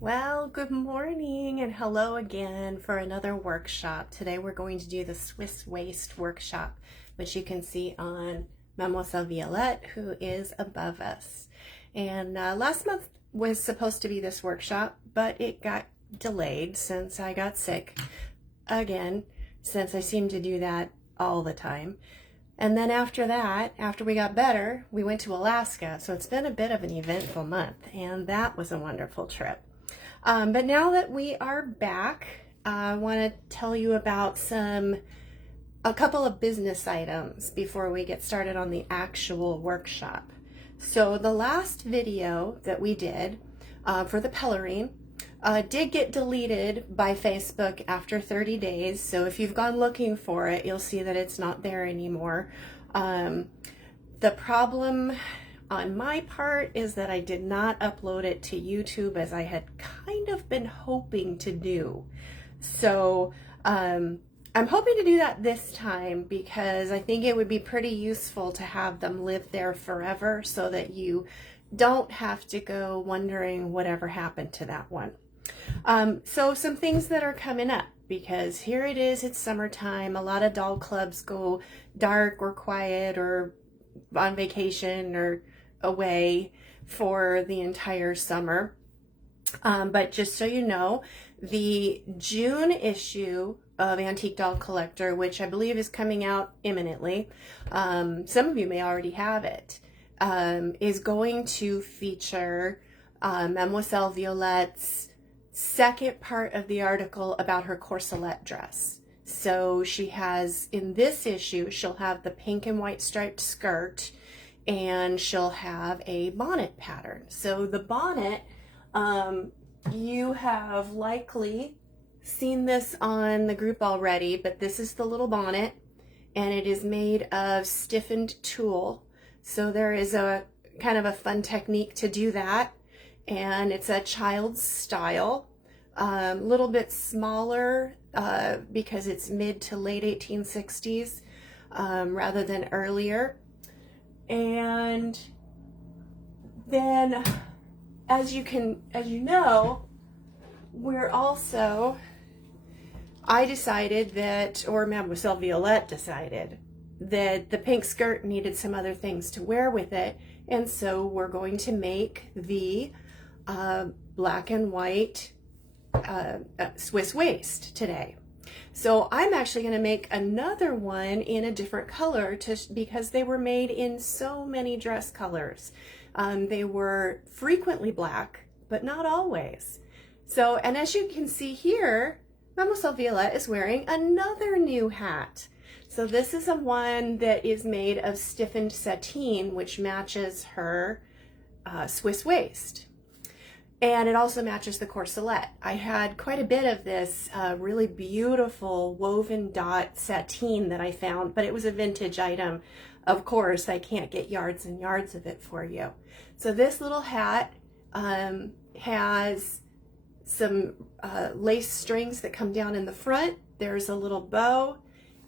Well, good morning and hello again for another workshop. Today we're going to do the Swiss waist workshop, which you can see on Mademoiselle Violette, who is above us. And last month was supposed to be this workshop, but it got delayed since I got sick again, since I seem to do that all the time. And then after that, after we got better, we went to Alaska. So it's been a bit of an eventful month, and that was a wonderful trip. But now that we are back, I want to tell you about a couple of business items before we get started on the actual workshop. So the last video that we did for the Pellerine did get deleted by Facebook after 30 days. So if you've gone looking for it, you'll see that it's not there anymore. The problem on my part is that I did not upload it to YouTube as I had kind of been hoping to do. So I'm hoping to do that this time because I think it would be pretty useful to have them live there forever so that you don't have to go wondering whatever happened to that one. So some things that are coming up, because here it is, it's summertime. A lot of doll clubs go dark or quiet or on vacation or away for the entire summer. But just so you know, the June issue of Antique Doll Collector, which I believe is coming out imminently, some of you may already have it, is going to feature Mademoiselle Violette's second part of the article about her corselet dress. So she has, in this issue, she'll have the pink and white striped skirt, and she'll have a bonnet pattern. So the bonnet, you have likely seen this on the group already, but this is the little bonnet, and it is made of stiffened tulle. So there is a kind of a fun technique to do that, and it's a child's style, a little bit smaller because it's mid to late 1860s rather than earlier. And then, as you know, I decided that, or Mademoiselle Violette decided, that the pink skirt needed some other things to wear with it, and so we're going to make the black and white Swiss waist today. So I'm actually going to make another one in a different color because they were made in so many dress colors. They were frequently black, but not always. So, and as you can see here, Mademoiselle Violette is wearing another new hat. So this is a one that is made of stiffened sateen, which matches her Swiss waist. And it also matches the corselet. I had quite a bit of this really beautiful woven dot sateen that I found, but it was a vintage item. Of course, I can't get yards and yards of it for you. So this little hat has some lace strings that come down in the front. There's a little bow.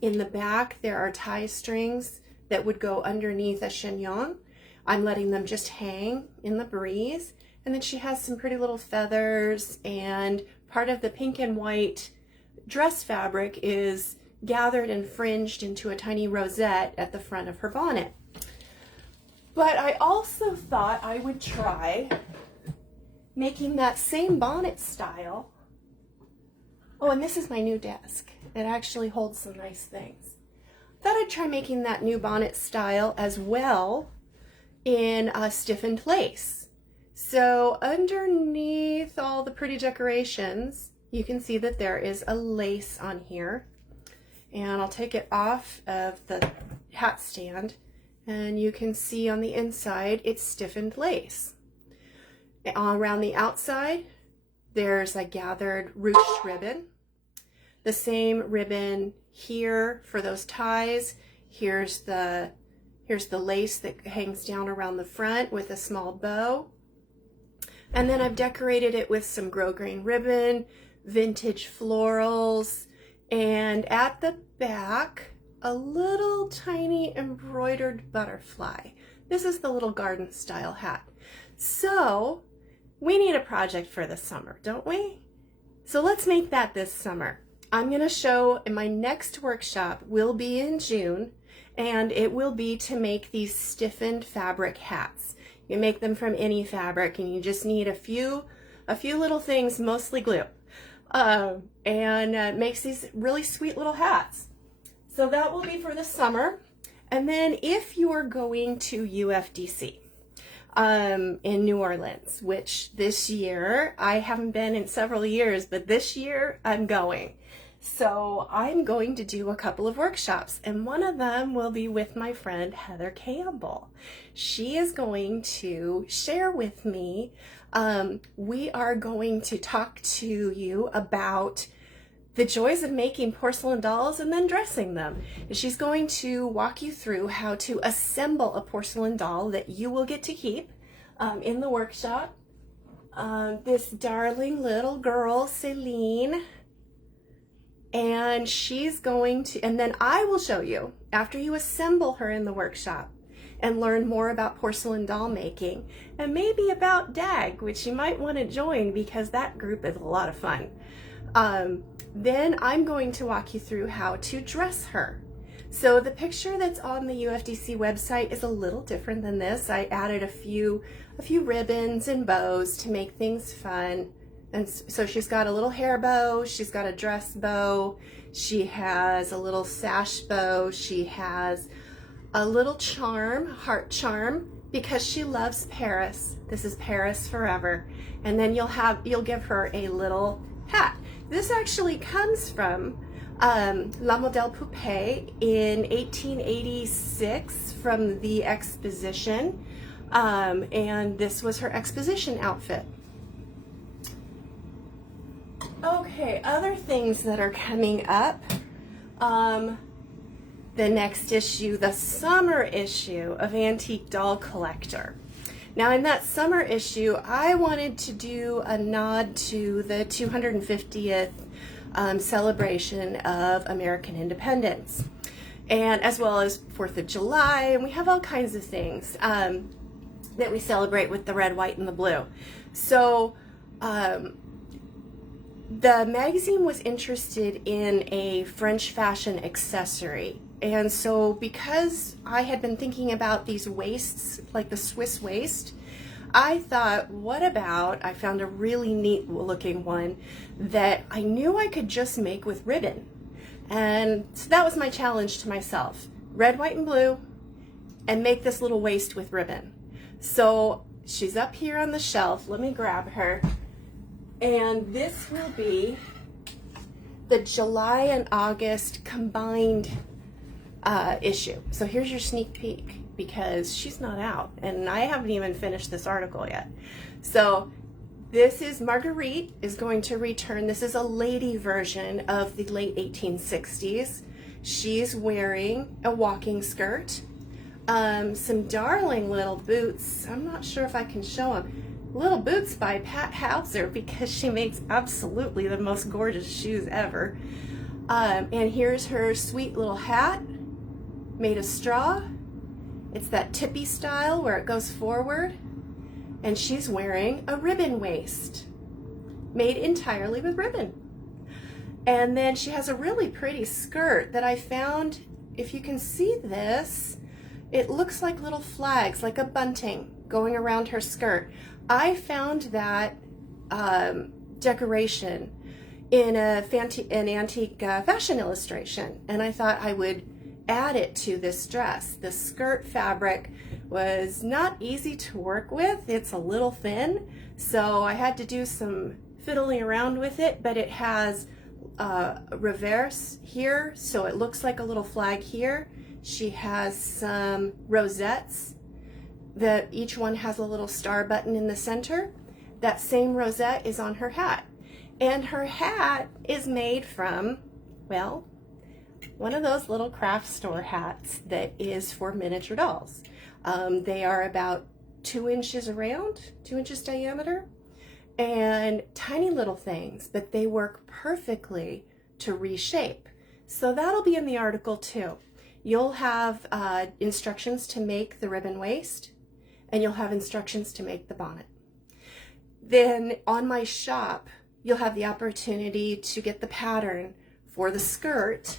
In the back, there are tie strings that would go underneath a chignon. I'm letting them just hang in the breeze. And then she has some pretty little feathers, and part of the pink and white dress fabric is gathered and fringed into a tiny rosette at the front of her bonnet. But I also thought I would try making that same bonnet style. Oh, and this is my new desk. It actually holds some nice things. Thought I'd try making that new bonnet style as well in stiffened lace. So underneath all the pretty decorations, you can see that there is a lace on here. And I'll take it off of the hat stand, and you can see on the inside it's stiffened lace. Around the outside, there's a gathered ruched ribbon. The same ribbon here for those ties. Here's the lace that hangs down around the front with a small bow. And then I've decorated it with some grosgrain ribbon, vintage florals, and at the back, a little tiny embroidered butterfly. This is the little garden style hat. So we need a project for the summer, don't we? So let's make that this summer. I'm going to show in my next workshop will be in June, and it will be to make these stiffened fabric hats. You can make them from any fabric, and you just need a few little things, mostly glue, and it makes these really sweet little hats. So that will be for the summer. And then if you're going to UFDC in New Orleans, which this year, I haven't been in several years, but this year I'm going. So I'm going to do a couple of workshops, and one of them will be with my friend Heather Campbell. She is going to share with me, we are going to talk to you about the joys of making porcelain dolls and then dressing them. And she's going to walk you through how to assemble a porcelain doll that you will get to keep in the workshop. This darling little girl, Celine, and she's going to, and then I will show you after you assemble her in the workshop and learn more about porcelain doll making and maybe about DAG, which you might want to join because that group is a lot of fun. Then I'm going to walk you through how to dress her. So the picture that's on the UFDC website is a little different than this. I added a few ribbons and bows to make things fun. And so she's got a little hair bow, she's got a dress bow, she has a little sash bow, she has a little charm, heart charm, because she loves Paris. This is Paris forever. And then you'll give her a little hat. This actually comes from La Modèle Poupée in 1886 from the exposition, and this was her exposition outfit. Okay, other things that are coming up. The next issue, the summer issue of Antique Doll Collector. Now in that summer issue, I wanted to do a nod to the 250th celebration of American independence, and as well as 4th of July, and we have all kinds of things that we celebrate with the red, white, and the blue. So the magazine was interested in a French fashion accessory. And so because I had been thinking about these waists, like the Swiss waist, I thought, what about, I found a really neat looking one that I knew I could just make with ribbon. And so that was my challenge to myself. Red, white, and blue, and make this little waist with ribbon. So she's up here on the shelf. Let me grab her. And this will be the July and August combined issue. So here's your sneak peek, because she's not out and I haven't even finished this article yet. So this is Marguerite is going to return. This is a lady version of the late 1860s. She's wearing a walking skirt, some darling little boots. I'm not sure if I can show them. Little boots by Pat Hauser, because she makes absolutely the most gorgeous shoes ever. And here's her sweet little hat made of straw. It's that tippy style where it goes forward. And she's wearing a ribbon waist made entirely with ribbon. And then she has a really pretty skirt that I found, if you can see this, it looks like little flags, like a bunting going around her skirt. I found that decoration in an antique fashion illustration, and I thought I would add it to this dress. The skirt fabric was not easy to work with. It's a little thin, so I had to do some fiddling around with it, but it has reverse here, so it looks like a little flag here. She has some rosettes that each one has a little star button in the center. That same rosette is on her hat. And her hat is made from, well, one of those little craft store hats that is for miniature dolls. They are about 2 inches around, 2 inches diameter, and tiny little things, but they work perfectly to reshape. So that'll be in the article too. You'll have instructions to make the ribbon waist, and you'll have instructions to make the bonnet. then on my shop, you'll have the opportunity to get the pattern for the skirt.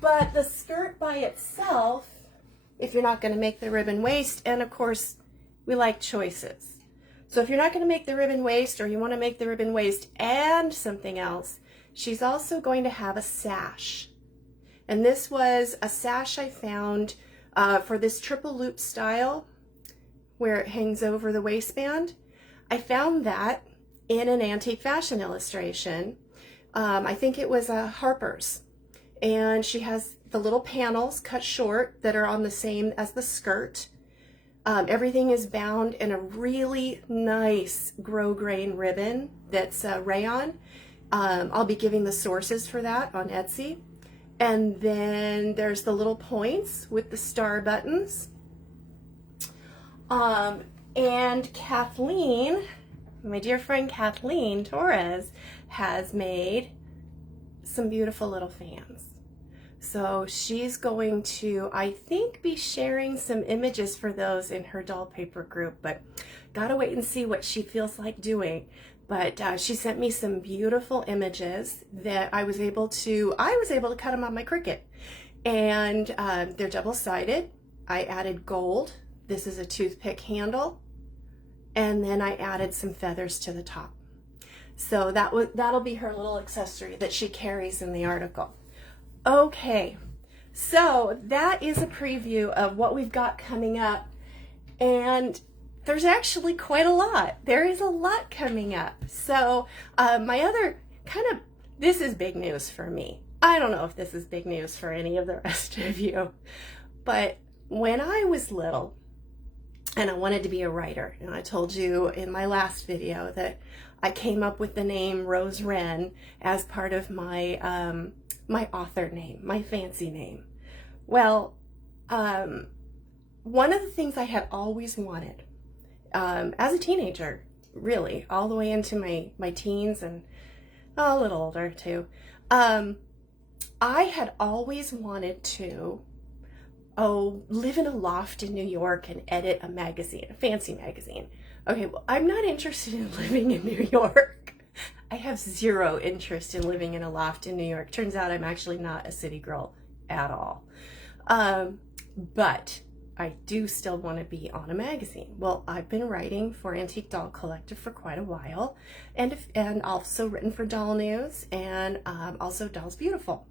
But the skirt by itself, if you're not going to make the ribbon waist, and of course, we like choices. So if you're not going to make the ribbon waist, or you want to make the ribbon waist and something else, she's also going to have a sash. And this was a sash I found for this triple loop style where it hangs over the waistband. I found that in an Antique Fashion illustration. I think it was a Harper's. And she has the little panels cut short that are on the same as the skirt. Everything is bound in a really nice grosgrain ribbon that's rayon. I'll be giving the sources for that on Etsy. And then there's the little points with the star buttons. And Kathleen, my dear friend Kathleen Torres, has made some beautiful little fans. So she's going to, I think, be sharing some images for those in her doll paper group, but gotta wait and see what she feels like doing. But she sent me some beautiful images that I was able to cut them on my Cricut. And they're double-sided. I added gold. This is a toothpick handle. And then I added some feathers to the top. So that'll be her little accessory that she carries in the article. Okay, so that is a preview of what we've got coming up. And there's actually quite a lot. There is a lot coming up. So my other this is big news for me. I don't know if this is big news for any of the rest of you, but when I was little and I wanted to be a writer, and I told you in my last video that I came up with the name Rose Wren as part of my my author name, my fancy name. Well, one of the things I had always wanted as a teenager, really, all the way into my teens and a little older too, I had always wanted to live in a loft in New York and edit a magazine, a fancy magazine. Okay, well, I'm not interested in living in New York. I have zero interest in living in a loft in New York. Turns out I'm actually not a city girl at all. But I do still want to be on a magazine. Well, I've been writing for Antique Doll Collective for quite a while, and also written for Doll News, and also Dolls Beautiful.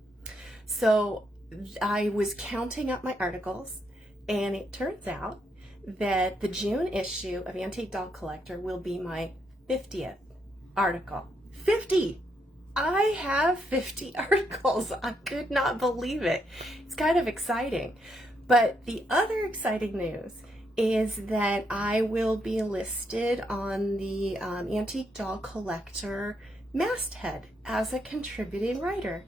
So I was counting up my articles, and it turns out that the June issue of Antique Doll Collector will be my 50th article. 50! I have 50 articles. I could not believe it. It's kind of exciting. But the other exciting news is that I will be listed on the Antique Doll Collector masthead as a contributing writer.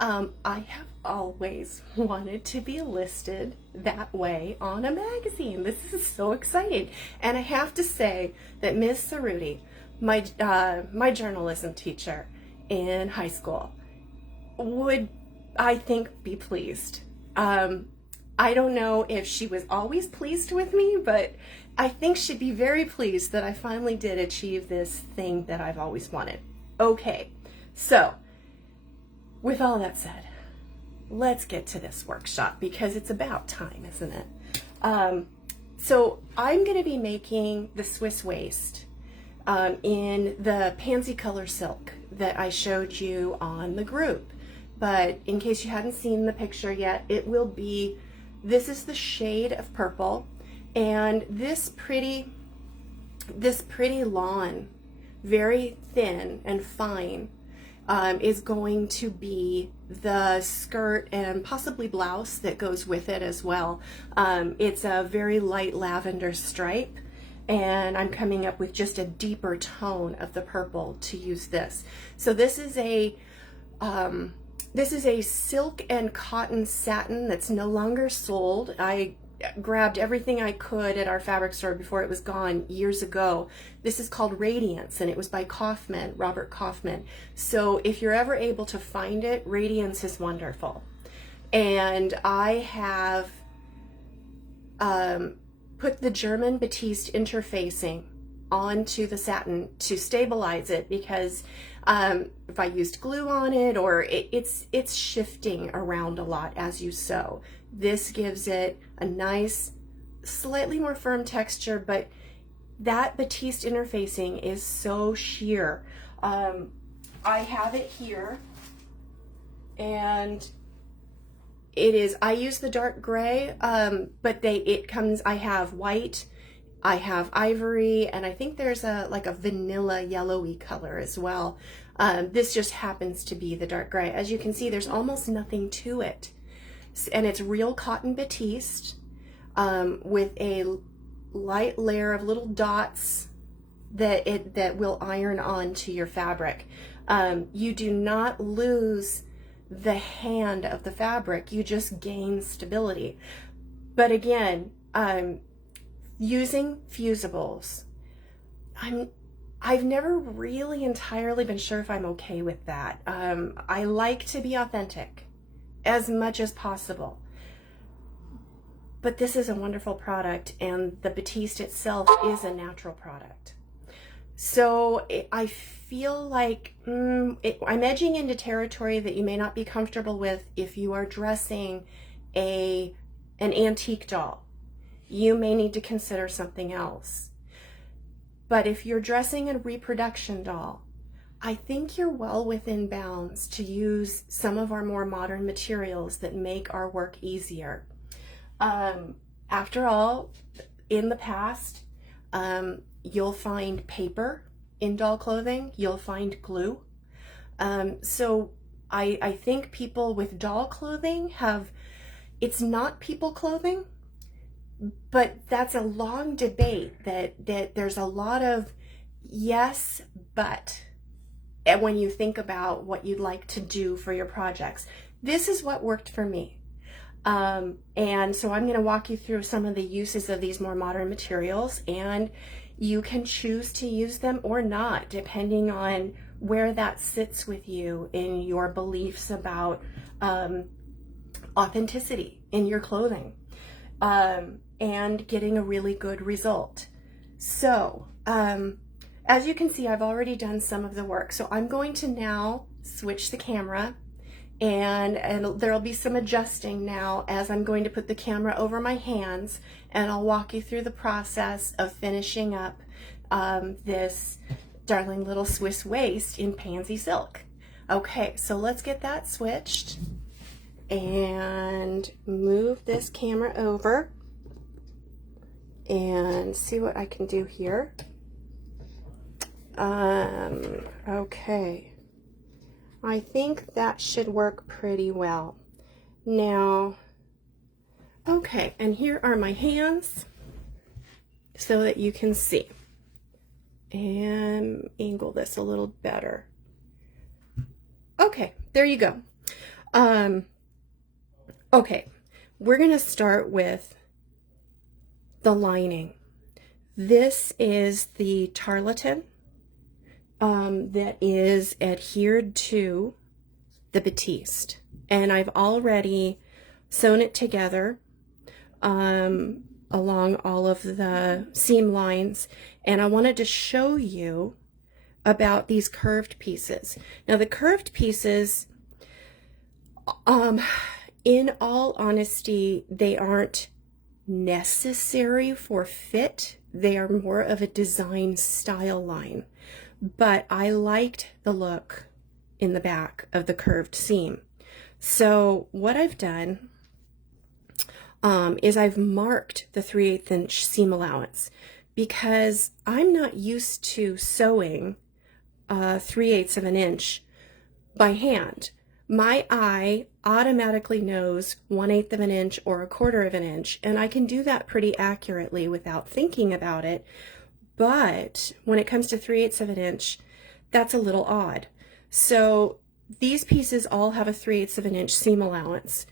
I have always wanted to be listed that way on a magazine. This is so exciting. And I have to say that Ms. Cerruti, my journalism teacher in high school, would, I think, be pleased. I don't know if she was always pleased with me, but I think she'd be very pleased that I finally did achieve this thing that I've always wanted. Okay, so with all that said, let's get to this workshop because it's about time, isn't it? So I'm going to be making the Swiss waist in the pansy color silk that I showed you on the group. But in case you hadn't seen the picture yet, it will be, this is the shade of purple, and this pretty lawn, very thin and fine, is going to be the skirt and possibly blouse that goes with it as well. It's a very light lavender stripe, and I'm coming up with just a deeper tone of the purple to use this. So this is a silk and cotton satin that's no longer sold. I grabbed everything I could at our fabric store before it was gone years ago. This is called Radiance, and it was by Kaufman, Robert Kaufman. So if you're ever able to find it, Radiance is wonderful. And I have put the German batiste interfacing onto the satin to stabilize it, because if I used glue on it, or it's shifting around a lot as you sew. This gives it a nice, slightly more firm texture, but that batiste interfacing is so sheer. I have it here, and it is, I use the dark gray, but I have white, I have ivory, and I think there's like a vanilla yellowy color as well. This just happens to be the dark gray. As you can see, there's almost nothing to it. And it's real cotton batiste with a light layer of little dots that will iron onto your fabric. You do not lose the hand of the fabric, you just gain stability. But again, using fusibles, I've never really entirely been sure if I'm okay with that. I like to be authentic as much as possible. But this is a wonderful product, and the batiste itself is a natural product. So I feel like I'm edging into territory that you may not be comfortable with if you are dressing an antique doll. You may need to consider something else. But if you're dressing a reproduction doll, I think you're well within bounds to use some of our more modern materials that make our work easier. After all, in the past, you'll find paper in doll clothing, you'll find glue. So I think people with doll clothing it's not people clothing, but that's a long debate that there's a lot of yes, but when you think about what you'd like to do for your projects. This is what worked for me. And so I'm going to walk you through some of the uses of these more modern materials, and you can choose to use them or not, depending on where that sits with you in your beliefs about authenticity in your clothing, and getting a really good result. So as you can see, I've already done some of the work. So I'm going to now switch the camera, and there'll be some adjusting now as I'm going to put the camera over my hands, and I'll walk you through the process of finishing up this darling little Swiss waist in pansy silk. Okay, so let's get that switched and move this camera over and see what I can do here. Okay. I think that should work pretty well. Now, okay, and here are my hands so that you can see. And angle this a little better. Okay, there you go. Okay, we're gonna start with the lining. This is the tarlatan that is adhered to the batiste, and I've already sewn it together along all of the seam lines, and I wanted to show you about these curved pieces. Now the curved pieces, in all honesty, they aren't necessary for fit. They are more of a design style line. But I liked the look in the back of the curved seam. So what I've done is I've marked the 3/8 inch seam allowance, because I'm not used to sewing 3/8 of an inch by hand. My eye automatically knows 1/8 of an inch or 1/4 of an inch, and I can do that pretty accurately without thinking about it. But when it comes to 3/8 of an inch, that's a little odd. So these pieces all have a 3/8 of an inch seam allowance,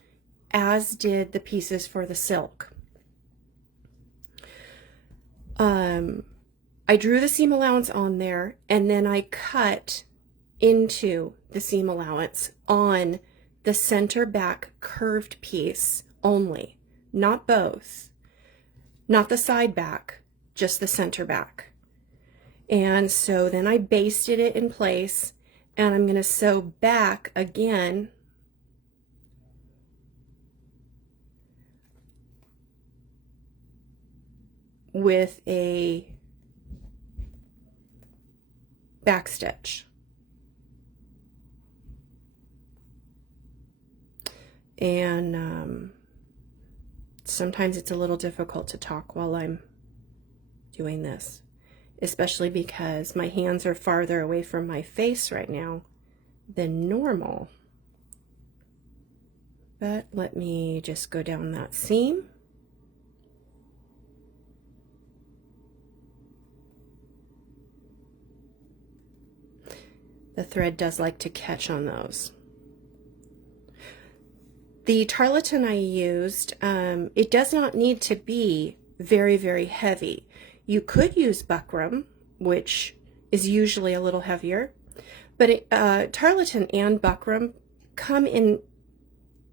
as did the pieces for the silk. I drew the seam allowance on there, and then I cut into the seam allowance on the center back curved piece only, not both, not the side back, just the center back. And so then I basted it in place, and I'm going to sew back again with a back stitch. And sometimes it's a little difficult to talk while I'm doing this, especially because my hands are farther away from my face right now than normal. But let me just go down that seam. The thread does like to catch on those. The tarlatan I used, it does not need to be very, very heavy. You could use buckram, which is usually a little heavier, but tarlatan and buckram come in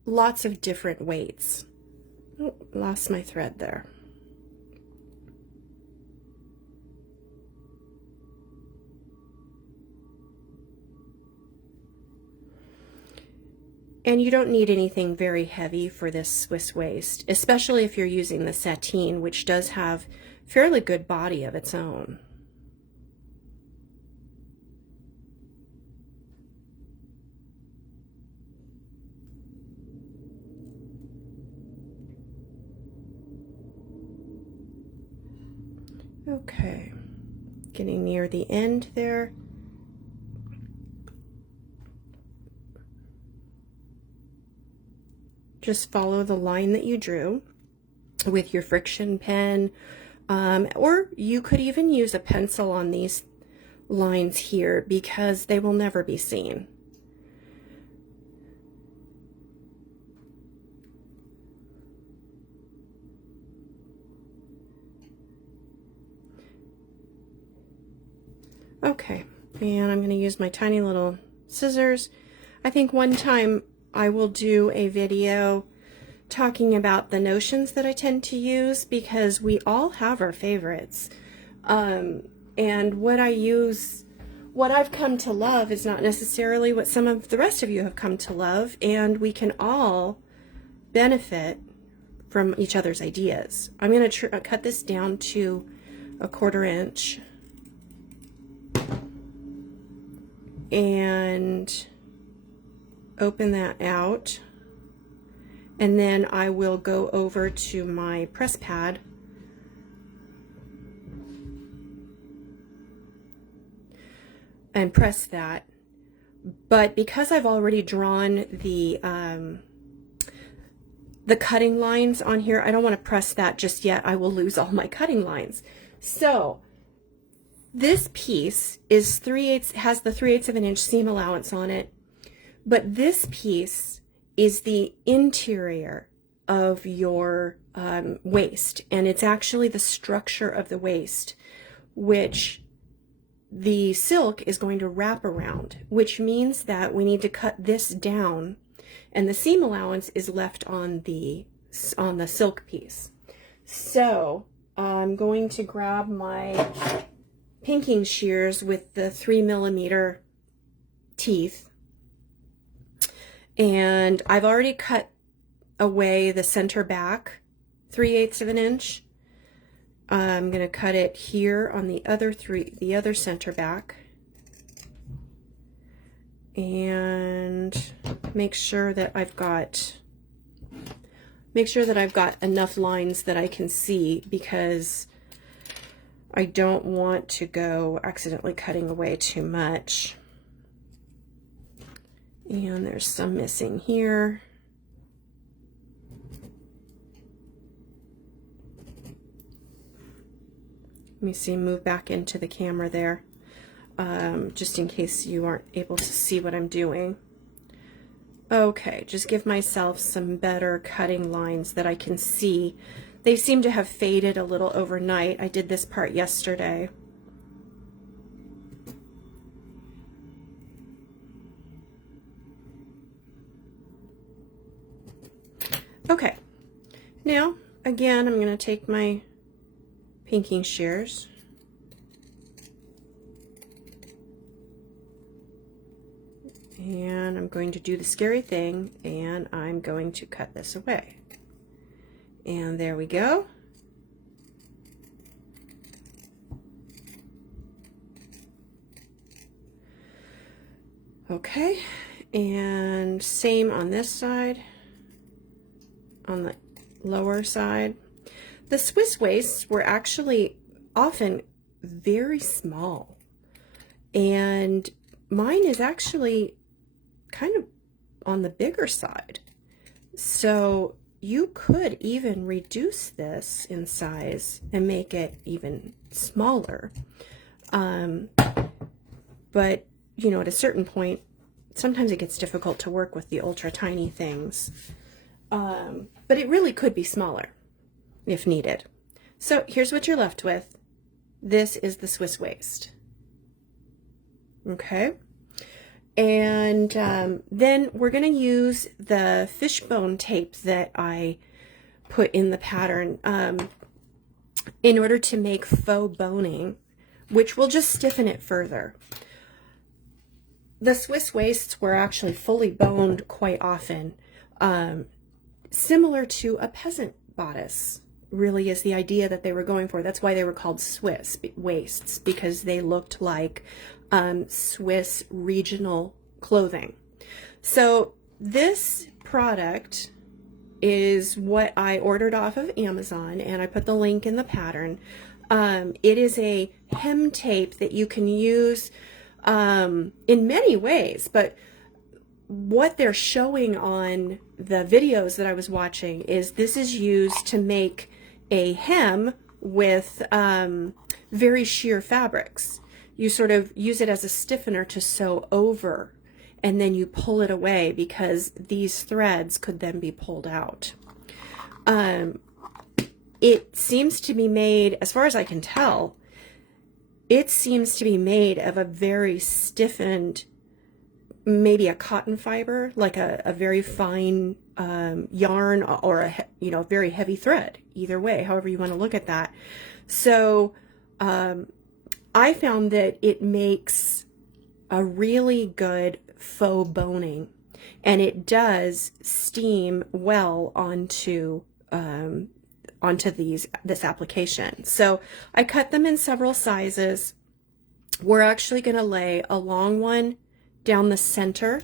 lots of different weights. Oh, lost my thread there. And you don't need anything very heavy for this Swiss waist, especially if you're using the sateen, which does have fairly good body of its own. Okay, getting near the end there. Just follow the line that you drew with your friction pen, or you could even use a pencil on these lines here because they will never be seen. Okay, and I'm going to use my tiny little scissors. I think one time I will do a video talking about the notions that I tend to use, because we all have our favorites. And what I use, what I've come to love is not necessarily what some of the rest of you have come to love, and we can all benefit from each other's ideas. I'm going to cut this down to 1/4 inch. And open that out, and then I will go over to my press pad and press that. But because I've already drawn the cutting lines on here, I don't want to press that just yet. I will lose all my cutting lines. So this piece is 3/8, has the 3/8 of an inch seam allowance on it, but this piece is the interior of your waist, and it's actually the structure of the waist, which the silk is going to wrap around, which means that we need to cut this down, and the seam allowance is left on the silk piece. So I'm going to grab my pinking shears with the 3mm teeth, and I've already cut away the center back 3/8 of an inch. I'm going to cut it here on the other center back, and make sure that I've got enough lines that I can see, because I don't want to go accidentally cutting away too much. And there's some missing here. Let me see, move back into the camera there, just in case you aren't able to see what I'm doing. Okay, just give myself some better cutting lines that I can see. They seem to have faded a little overnight. I did this part yesterday. Okay, now again I'm going to take my pinking shears And I'm going to do the scary thing, and I'm going to cut this away. And there we go. Okay, and same on this side, on the lower side. The Swiss waists were actually often very small, and mine is actually kind of on the bigger side. So you could even reduce this in size and make it even smaller. But you know, at a certain point, sometimes it gets difficult to work with the ultra tiny things. But it really could be smaller if needed. So here's what you're left with. This is the Swiss waist. Okay. And then we're going to use the fishbone tape that I put in the pattern in order to make faux boning, which will just stiffen it further. The Swiss waists were actually fully boned quite often, similar to a peasant bodice, really is the idea that they were going for. That's why they were called Swiss waists, because they looked like Swiss regional clothing. So this product is what I ordered off of Amazon, and I put the link in the pattern. It is a hem tape that you can use in many ways, but what they're showing on the videos that I was watching is this is used to make a hem with very sheer fabrics. You sort of use it as a stiffener to sew over, and then you pull it away because these threads could then be pulled out. It seems to be made, as far as I can tell, it seems to be made of a very stiffened, maybe a cotton fiber, like a very fine yarn, or a very heavy thread. Either way, however you want to look at that. So I found that it makes a really good faux boning, and it does steam well onto this application. So I cut them in several sizes. We're actually going to lay a long one down the center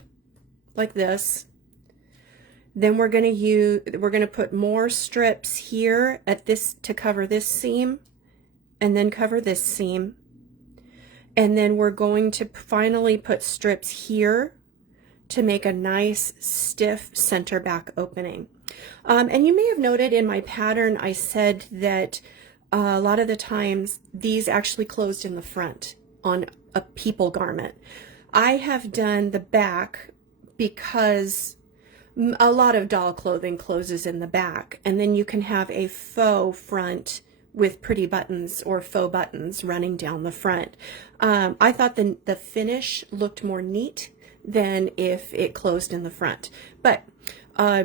like this. Then we're going to put more strips here at this to cover this seam, and then cover this seam. And then we're going to finally put strips here to make a nice stiff center back opening. And you may have noted in my pattern, I said that a lot of the times these actually closed in the front on a people garment. I have done the back because a lot of doll clothing closes in the back, and then you can have a faux front with pretty buttons or faux buttons running down the front. I thought the finish looked more neat than if it closed in the front. But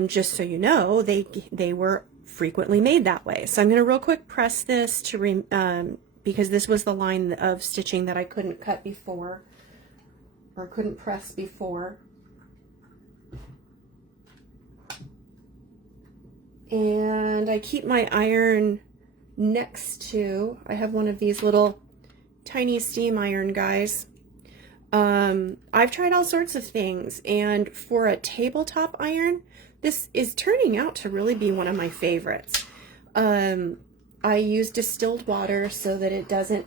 just so you know, they were frequently made that way. So I'm going to real quick press this to because this was the line of stitching that I couldn't cut before, or couldn't press before. And I keep my iron next to, I have one of these little tiny steam iron guys. I've tried all sorts of things, and for a tabletop iron, this is turning out to really be one of my favorites. I use distilled water so that it doesn't,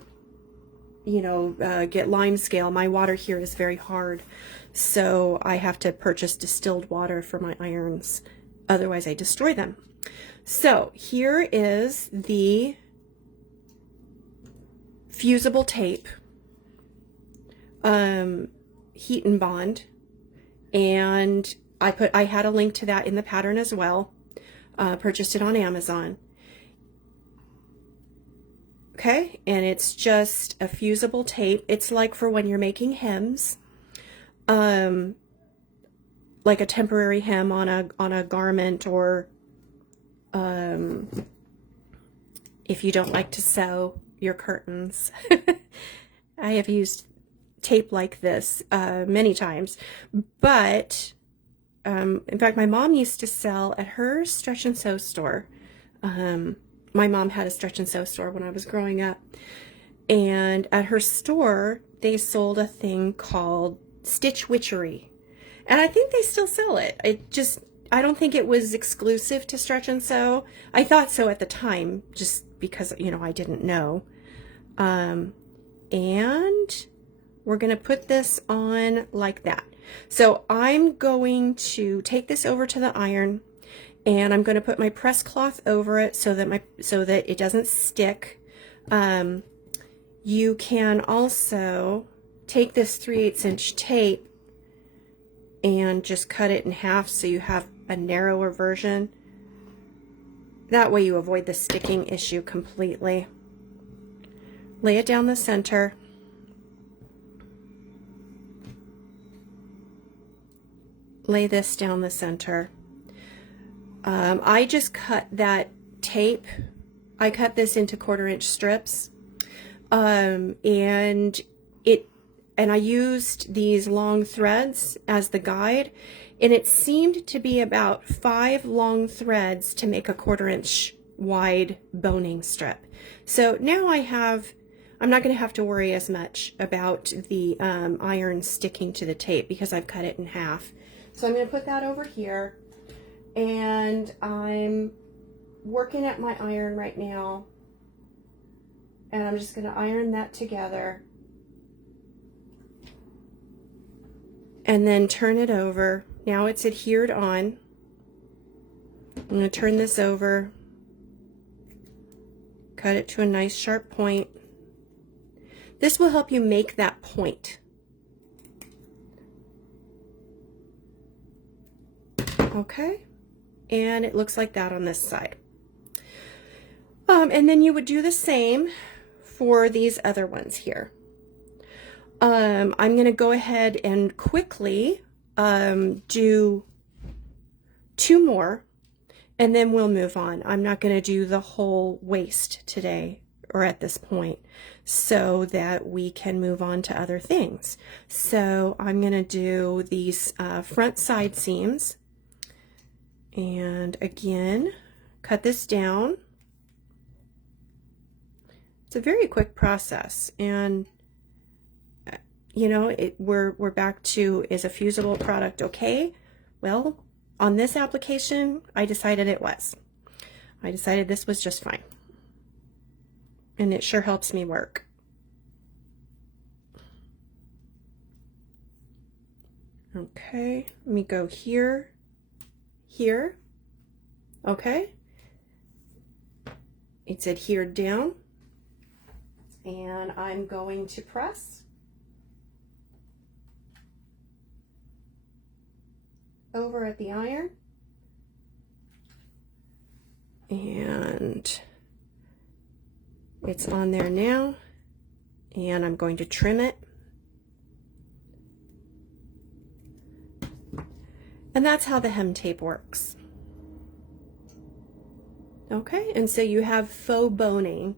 get lime scale. My water here is very hard, so I have to purchase distilled water for my irons. Otherwise, I destroy them. So here is the fusible tape, heat and bond, and I had a link to that in the pattern as well. Purchased it on Amazon. Okay, and it's just a fusible tape. It's like for when you're making hems, like a temporary hem on a garment, or if you don't like to sew your curtains. I have used tape like this many times, but in fact, my mom used to sell at her stretch and sew store. My mom had a stretch and sew store when I was growing up, and at her store they sold a thing called Stitch Witchery, and I think they still sell it. I don't think it was exclusive to Stretch and Sew. I thought so at the time, just because, you know, I didn't know. And we're going to put this on like that. So I'm going to take this over to the iron, and I'm going to put my press cloth over it so that it doesn't stick. You can also take this 3/8 inch tape and just cut it in half so you have a narrower version. That way you avoid the sticking issue completely. Lay it down the center. Lay this down the center. I just cut that tape. I cut this into 1/4 inch strips. And I used these long threads as the guide, and it seemed to be about 5 long threads to make a 1/4 inch wide boning strip. So now I'm not going to have to worry as much about the iron sticking to the tape because I've cut it in half. So I'm going to put that over here, and I'm working at my iron right now, and I'm just going to iron that together. And then turn it over. Now it's adhered on. I'm going to turn this over, cut it to a nice sharp point. This will help you make that point. Okay, and it looks like that on this side. And then you would do the same for these other ones here. I'm going to go ahead and quickly do 2 more, and then we'll move on. I'm not going to do the whole waist today or at this point, so that we can move on to other things. So I'm going to do these front side seams, and again, cut this down. It's a very quick process, and you know, we're back to, is a fusible product okay? Well, on this application, I decided it was. I decided this was just fine. And it sure helps me work. Okay, let me go here, here. Okay. It's adhered down. And I'm going to press. Over at the iron, and it's on there now, and I'm going to trim it, and that's how the hem tape works. Okay, and so you have faux boning.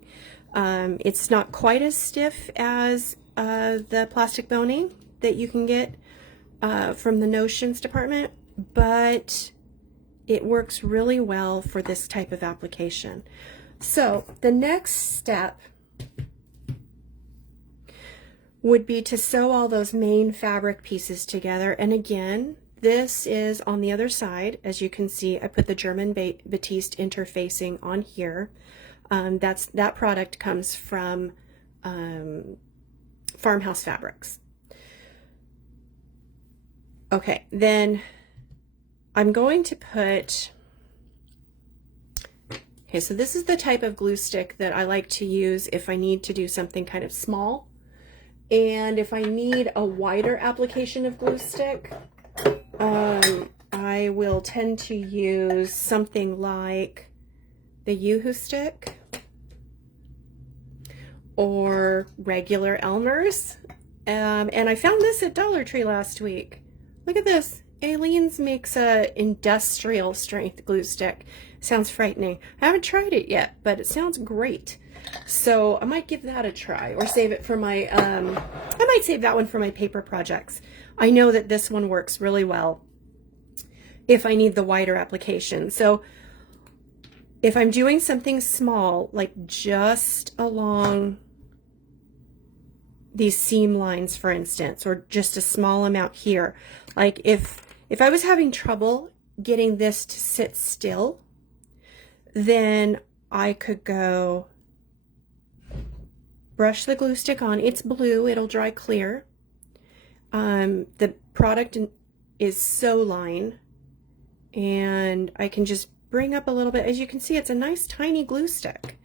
It's not quite as stiff as the plastic boning that you can get from the Notions department, but it works really well for this type of application. So the next step would be to sew all those main fabric pieces together. And again, this is on the other side. As you can see, I put the German Batiste interfacing on here. That product comes from Farmhouse Fabrics. Okay, then I'm going to put, okay, so this is the type of glue stick that I like to use if I need to do something kind of small. And if I need a wider application of glue stick, I will tend to use something like the Yoo-Hoo stick or regular Elmer's. And I found this at Dollar Tree last week. Look at this. Aleene's makes a industrial strength glue stick. Sounds frightening. I haven't tried it yet, but it sounds great. So I might give that a try, or save it for my, I might save that one for my paper projects. I know that this one works really well if I need the wider application. So if I'm doing something small, like just along these seam lines, for instance, or just a small amount here, like if I was having trouble getting this to sit still, then I could go brush the glue stick on. It's blue, it'll dry clear. The product is Soline, and I can just bring up a little bit. As you can see, it's a nice tiny glue stick.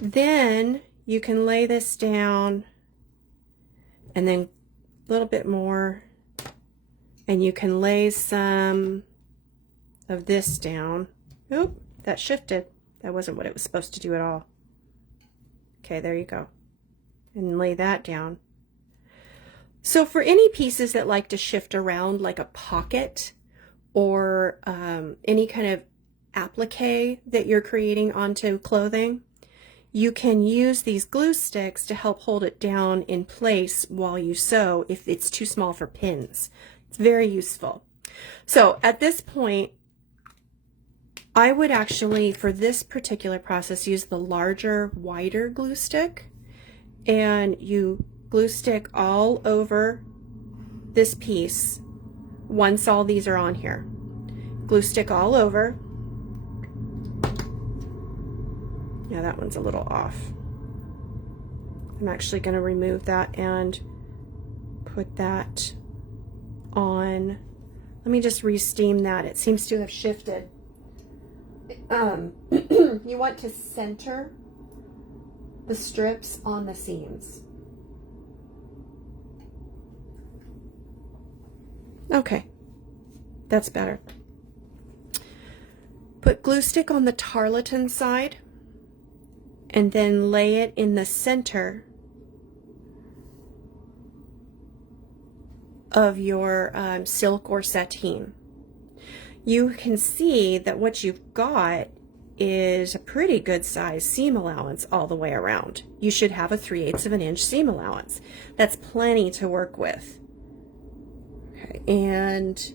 Then you can lay this down, and then a little bit more, and you can lay some of this down. Oop, that shifted. That wasn't what it was supposed to do at all. Okay, there you go. And lay that down. So for any pieces that like to shift around, like a pocket or any kind of applique that you're creating onto clothing, you can use these glue sticks to help hold it down in place while you sew if it's too small for pins. It's very useful. So at this point, I would actually, for this particular process, use the larger, wider glue stick, and you glue stick all over this piece once all these are on here. Glue stick all over. Yeah, that one's a little off. I'm actually going to remove that and put that on. Let me just re-steam that. It seems to have shifted. You want to center the strips on the seams. Okay, that's better. Put glue stick on the tarlatan side and then lay it in the center of your silk or sateen. You can see that what you've got is a pretty good size seam allowance all the way around. You should have a 3/8 of an inch seam allowance. That's plenty to work with. Okay, and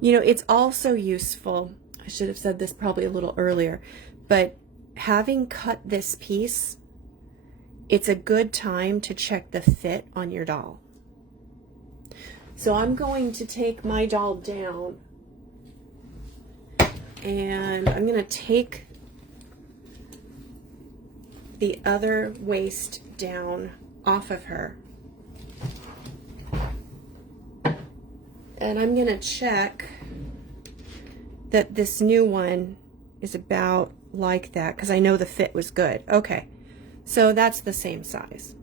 you know, it's also useful, I should have said this probably a little earlier, but having cut this piece, it's a good time to check the fit on your doll. So I'm going to take my doll down, and I'm going to take the other waist down off of her. And I'm going to check that this new one is about like that, because I know the fit was good. Okay, so that's the same size.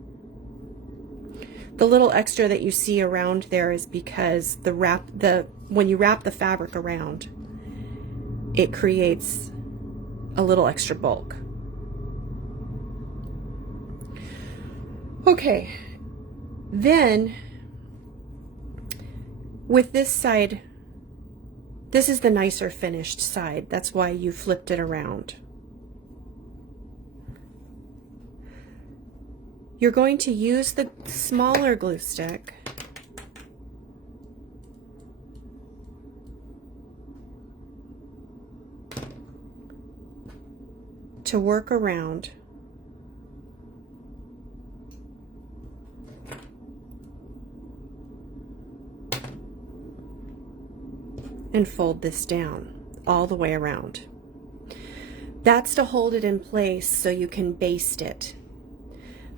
The little extra that you see around there is because when you wrap the fabric around, it creates a little extra bulk. Okay, then with this side, this is the nicer finished side. That's why you flipped it around. You're going to use the smaller glue stick to work around and fold this down all the way around. That's to hold it in place so you can baste it.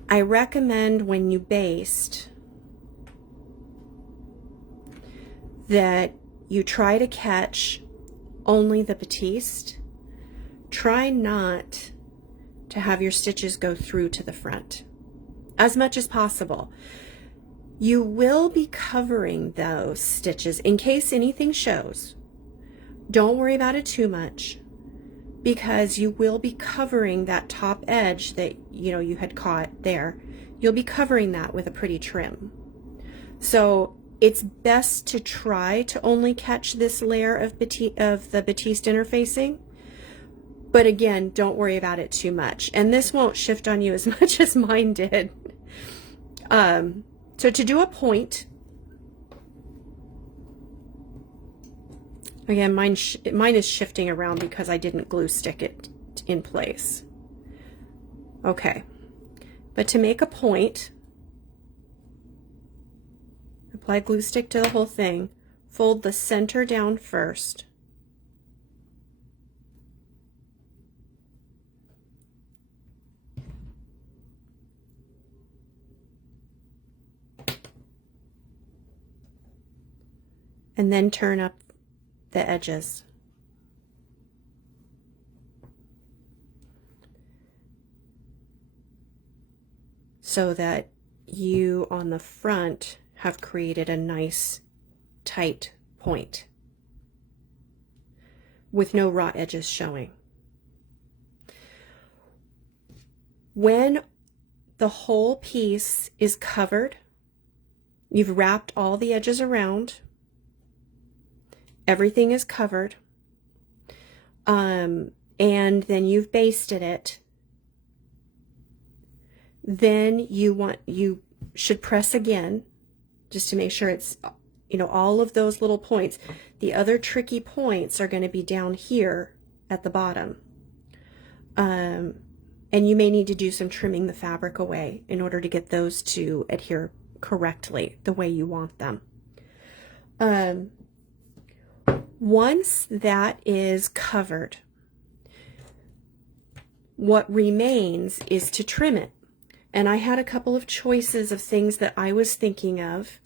I recommend when you baste that you try to catch only the batiste. Try not to have your stitches go through to the front as much as possible. You will be covering those stitches in case anything shows. Don't worry about it too much, because you will be covering that top edge that you had caught there. You'll be covering that with a pretty trim. So it's best to try to only catch this layer of the batiste interfacing, But again, don't worry about it too much. And this won't shift on you as much as mine did. So to do a point, again, mine is shifting around because I didn't glue stick it in place. Okay, but to make a point, apply glue stick to the whole thing, fold the center down first. And then turn up the edges. So that you on the front have created a nice tight point with no raw edges showing. When the whole piece is covered, you've wrapped all the edges around, everything is covered, and then you've basted it, then you should press again just to make sure it's, you know, all of those little points. The other tricky points are going to be down here at the bottom. And you may need to do some trimming the fabric away in order to get those to adhere correctly the way you want them. Once that is covered, what remains is to trim it. And I had a couple of choices of things that I was thinking of.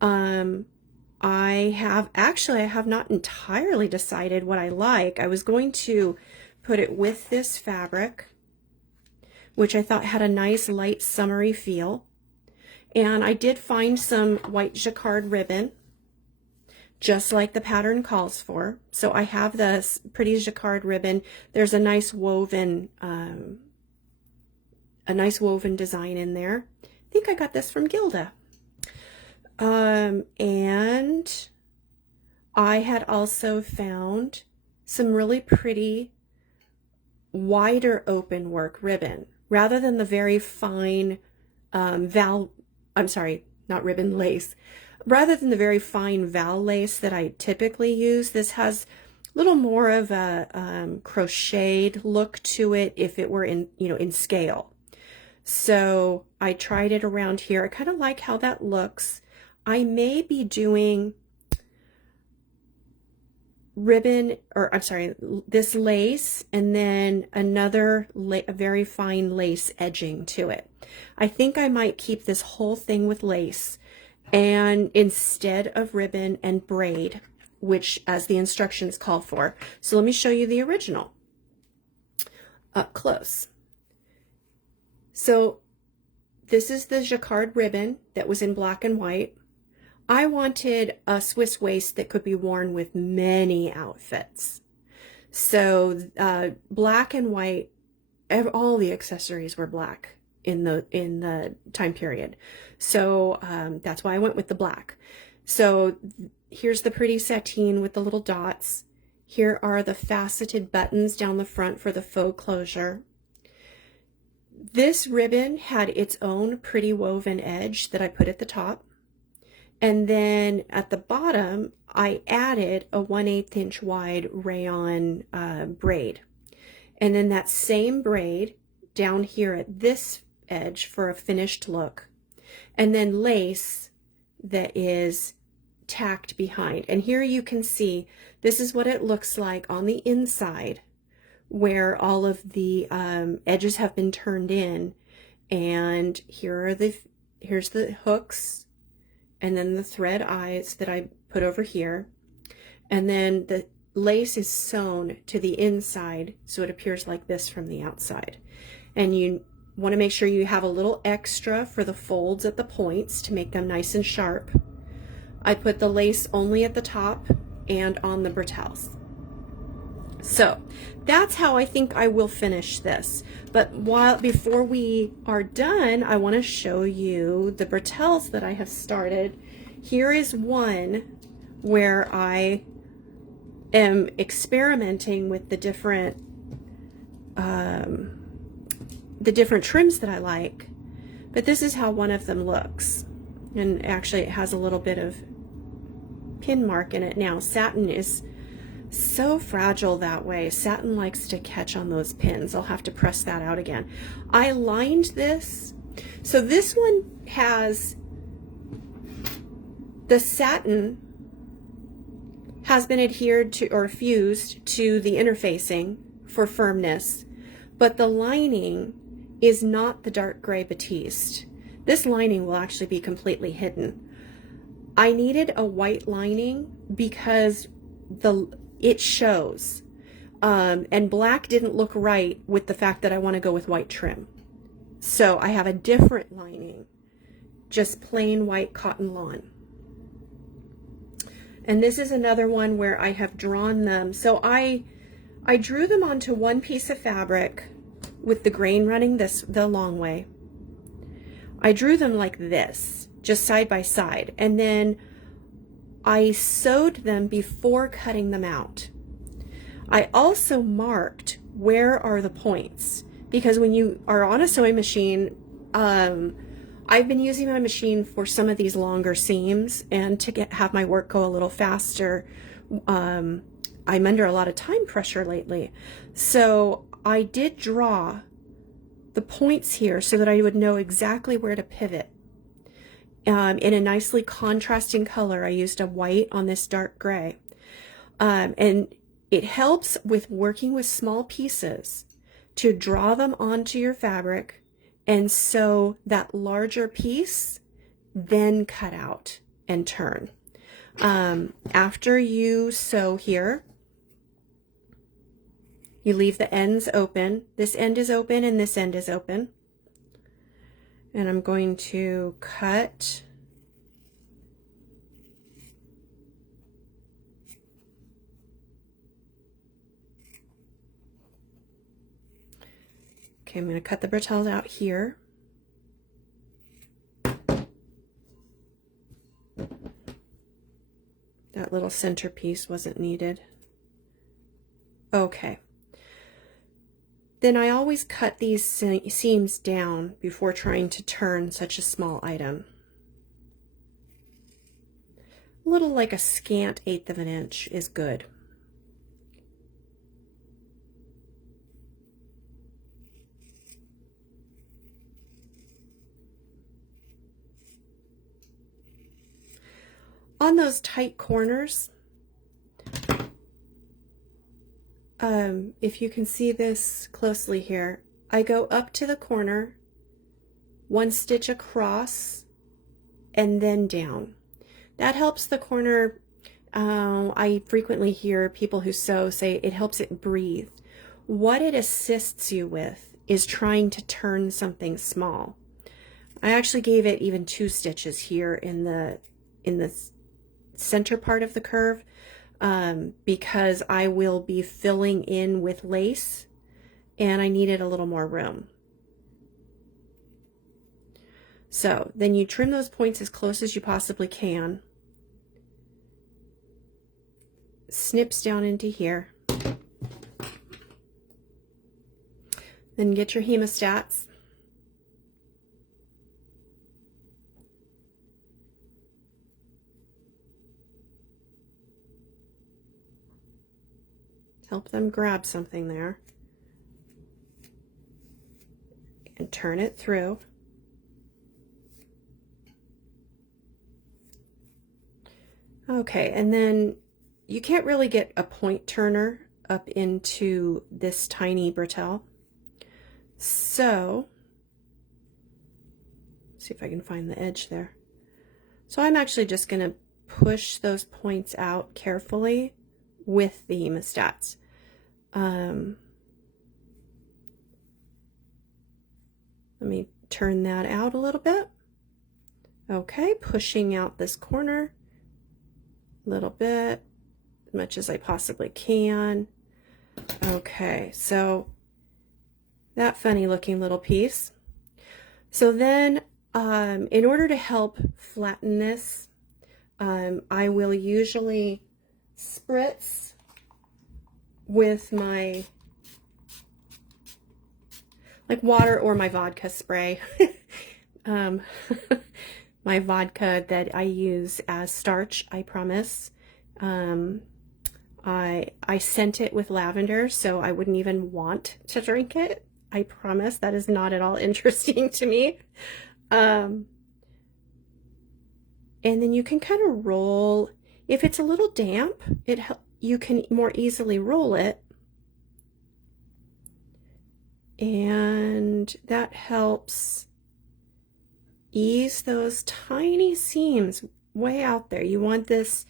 I have not entirely decided what I like. I was going to put it with this fabric, which I thought had a nice light summery feel. And I did find some white jacquard ribbon, just like the pattern calls for. So I have this pretty jacquard ribbon. There's a nice woven design in there. I think I got this from Gilda. And I had also found some really pretty wider open work ribbon rather than the very fine lace. Rather than the very fine val lace that I typically use, this has a little more of a crocheted look to it if it were in scale. So I tried it around here. I kind of like how that looks. I may be doing this lace and then another a very fine lace edging to it. I think I might keep this whole thing with lace and instead of ribbon and braid, which as the instructions call for. So let me show you the original up close. So this is the jacquard ribbon that was in black and white. I wanted a Swiss waist that could be worn with many outfits. So black and white, all the accessories were black in the time period. So that's why I went with the black. So here's the pretty sateen with the little dots. Here are the faceted buttons down the front for the faux closure. This ribbon had its own pretty woven edge that I put at the top. And then at the bottom, I added a 1/8 inch wide rayon braid. And then that same braid down here at this edge for a finished look. And then lace that is tacked behind. And here you can see, this is what it looks like on the inside, where all of the edges have been turned in. And here's the hooks, and then the thread eyes that I put over here. And then the lace is sewn to the inside, so it appears like this from the outside. And you want to make sure you have a little extra for the folds at the points to make them nice and sharp. I put the lace only at the top and on the bretelles. So that's how I think I will finish this. But before we are done, I want to show you the bretelles that I have started. Here is one where I am experimenting with the different trims that I like, but this is how one of them looks. And actually it has a little bit of pin mark in it now. Satin is so fragile that way. Satin likes to catch on those pins. I'll have to press that out again. I lined this. So this one has, the satin has been adhered to or fused to the interfacing for firmness, but the lining is not the dark gray batiste. This lining will actually be completely hidden. I needed a white lining because it shows, and black didn't look right with the fact that I want to go with white trim. So I have a different lining, just plain white cotton lawn. And this is another one where I have drawn them. So I drew them onto one piece of fabric with the grain running the long way. I drew them like this, just side by side, and then I sewed them before cutting them out. I also marked where are the points, because when you are on a sewing machine, I've been using my machine for some of these longer seams, and to have my work go a little faster, I'm under a lot of time pressure lately. So I did draw the points here so that I would know exactly where to pivot. In a nicely contrasting color, I used a white on this dark gray. And it helps with working with small pieces to draw them onto your fabric and sew that larger piece, then cut out and turn. After you sew here, you leave the ends open. This end is open and this end is open. And I'm going to cut okay, I'm going to cut the bretelles out here. That little centerpiece wasn't needed. Okay. Then I always cut these seams down before trying to turn such a small item. A little like a scant 1/8 of an inch is good. On those tight corners, if you can see this closely here, I go up to the corner, 1 stitch across, and then down. That helps the corner. I frequently hear people who sew say it helps it breathe. What it assists you with is trying to turn something small. I actually gave it even 2 stitches here in the center part of the curve, because I will be filling in with lace and I needed a little more room. So then you trim those points as close as you possibly can. Snips down into here. Then get your hemostats. Help them grab something there. And turn it through. Okay, and then you can't really get a point turner up into this tiny bretelle. So, see if I can find the edge there. So I'm actually just going to push those points out carefully with the hemostats. Let me turn that out a little bit. Okay, pushing out this corner a little bit, as much as I possibly can. Okay, so that funny looking little piece. So then, in order to help flatten this, I will usually spritz with my like water or my vodka spray. My vodka that I use as starch, I promise. I scent it with lavender, so I wouldn't even want to drink it. I promise that is not at all interesting to me. And then you can kind of roll. If it's a little damp, you can more easily roll it. And that helps ease those tiny seams way out there. You want this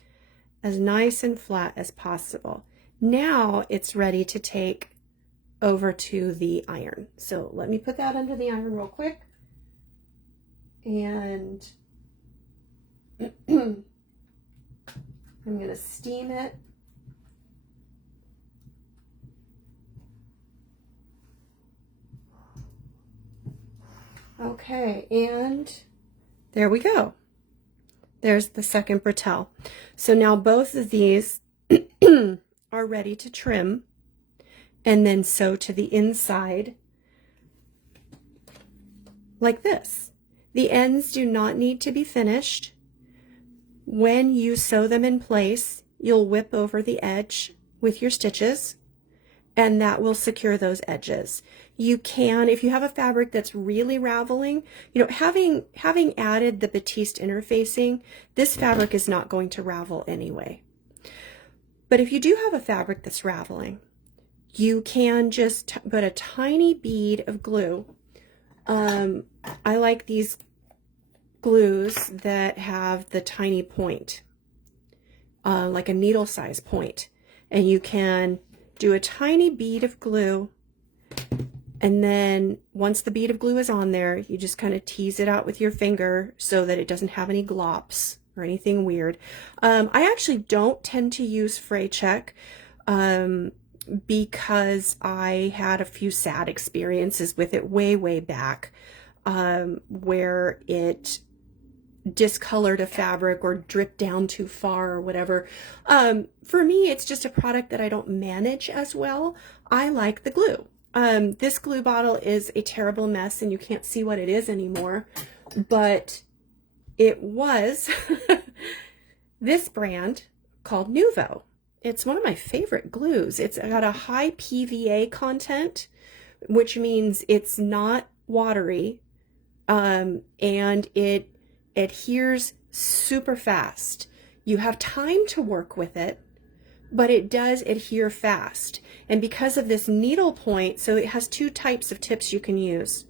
as nice and flat as possible. Now it's ready to take over to the iron. So let me put that under the iron real quick. And I'm going to steam it. Okay, and there we go. There's the second Bretelle. So now both of these are ready to trim and then sew to the inside like this. The ends do not need to be finished. When you sew them in place, you'll whip over the edge with your stitches, and that will secure those edges. You can, if you have a fabric that's really raveling, you know, having added the batiste interfacing, this fabric is not going to ravel anyway. But if you do have a fabric that's raveling, you can just put a tiny bead of glue. I like these glues that have the tiny point, like a needle size point, and you can do a tiny bead of glue, and then once the bead of glue is on there, you just kind of tease it out with your finger so that it doesn't have any glops or anything weird. I actually don't tend to use fray check because I had a few sad experiences with it way back, where it discolored a fabric or dripped down too far or whatever. For me, it's just a product that I don't manage as well. I like the glue. This glue bottle is a terrible mess and you can't see what it is anymore, but it was this brand called Nuvo. It's one of my favorite glues. It's got a high PVA content, which means it's not watery, and it adheres super fast. You have time to work with it, but it does adhere fast. And because of this needle point, so it has two types of tips you can use.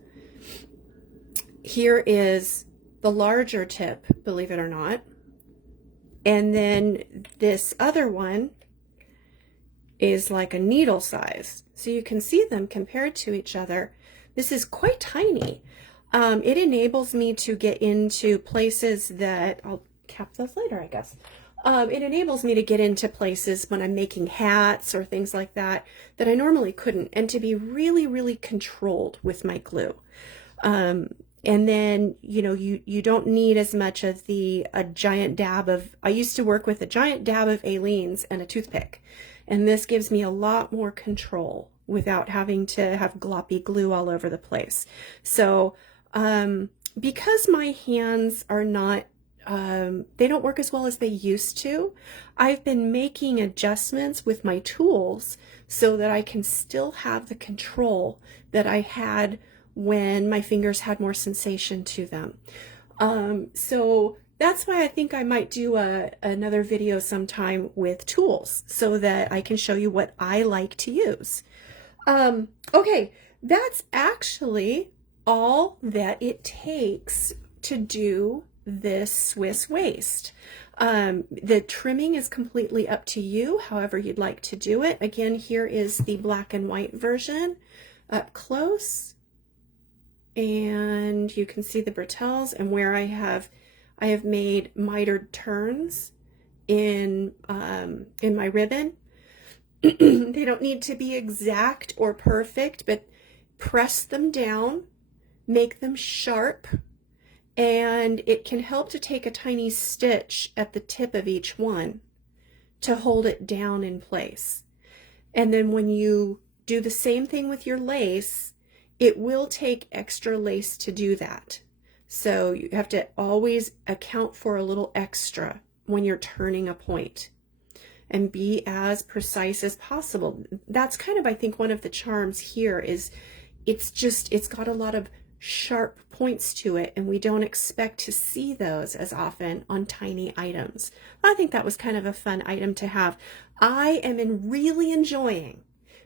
Here is the larger tip, believe it or not. And then this other one is like a needle size. So you can see them compared to each other. This is quite tiny. It enables me to get into places that, I'll cap those later, I guess. It enables me to get into places when I'm making hats or things like that that I normally couldn't, and to be really controlled with my glue. And then, you know, you don't need as much of a giant dab of, I used to work with a giant dab of Aleene's and a toothpick. And this gives me a lot more control without having to have gloppy glue all over the place. So, because my hands are not, they don't work as well as they used to, I've been making adjustments with my tools so that I can still have the control that I had when my fingers had more sensation to them. So that's why I think I might do another video sometime with tools so that I can show you what I like to use. Okay, that's actually all that it takes to do this Swiss waist. The trimming is completely up to you, however you'd like to do it. Again, here is the black and white version up close, and you can see the bretelles and where I have made mitered turns in my ribbon. They don't need to be exact or perfect, but press them down, make them sharp, and it can help to take a tiny stitch at the tip of each one to hold it down in place. And then when you do the same thing with your lace, it will take extra lace to do that. So you have to always account for a little extra when you're turning a point, and be as precise as possible. That's kind of, I think, one of the charms here is it's got a lot of sharp points to it, and we don't expect to see those as often on tiny items. I think that was kind of a fun item to have. I am really enjoying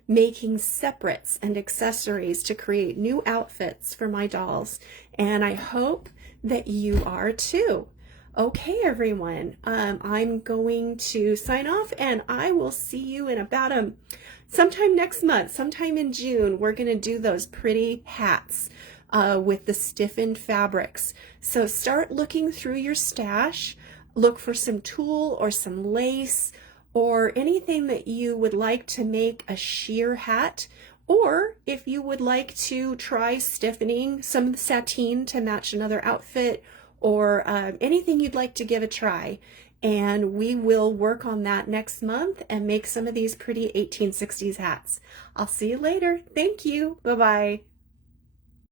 making separates and accessories to create new outfits for my dolls, and I hope that you are too. Okay, everyone, I'm going to sign off, and I will see you in about sometime next month, sometime in June. We're going to do those pretty hats with the stiffened fabrics. So start looking through your stash, look for some tulle or some lace or anything that you would like to make a sheer hat, or if you would like to try stiffening some sateen to match another outfit, or anything you'd like to give a try. And we will work on that next month and make some of these pretty 1860s hats. I'll see you later. Thank you. Bye-bye.